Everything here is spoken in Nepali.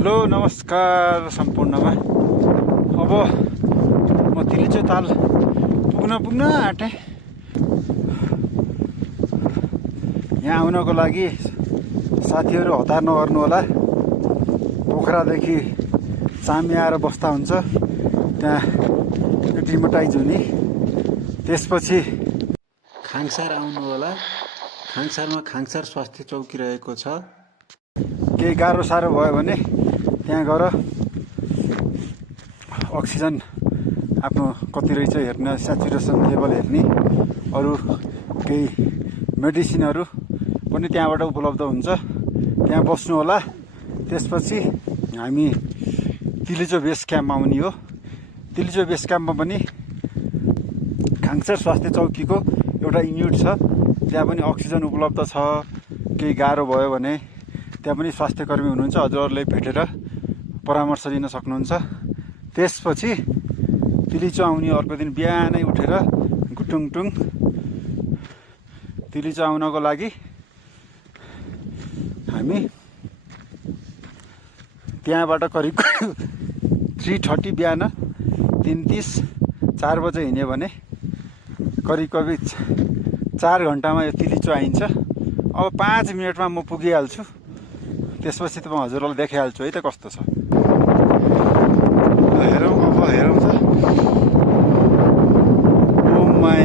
हेलो नमस्कार सम्पूर्णमा। अब म तिलिचो ताल पुग्न आँटेँ। यहाँ आउनको लागि साथीहरू हतार नगर्नु होला। पोखरादेखि चामी आएर बस्दा हुन्छ, त्यहाँ एक्लिमेटाइज हुने। त्यसपछि खाङसार आउनु होला। खाङसारमा खाङसार स्वास्थ्य चौकी रहेको छ। केही गाह्रो साह्रो भयो भने त्यहाँ गएर अक्सिजन आफ्नो कति रहेछ हेर्न, स्याचुरेसन लेभल हेर्ने, अरू केही मेडिसिनहरू पनि त्यहाँबाट उपलब्ध हुन्छ। त्यहाँ बस्नु होला। त्यसपछि हामी तिलिचो बेस क्याम्पमा आउने हो। तिलिचो बेस क्याम्पमा पनि खाङसार स्वास्थ्य चौकीको एउटा युनिट छ। त्यहाँ पनि अक्सिजन उपलब्ध छ। केही गाह्रो भयो भने त्यहाँ पनि स्वास्थ्यकर्मी हुनुहुन्छ, हजुरहरूले भेटेर परामर्श दिन सक्नुहुन्छ। त्यसपछि तिलिचो आउने अर्को दिन बिहानै उठेर गुटुङटुङ तिलिचो आउनको लागि हामी त्यहाँबाट करिब 3:30 बिहान 3:30 4 बजे हिँड्यो भने करिब 4 घन्टामा यो तिलिचो आइन्छ। अब 5 मिनटमा म पुगिहाल्छु। त्यसपछि त म हजुरलाई देखाइहाल्छु है त कस्तो छ। हेरौँ त। ओ माई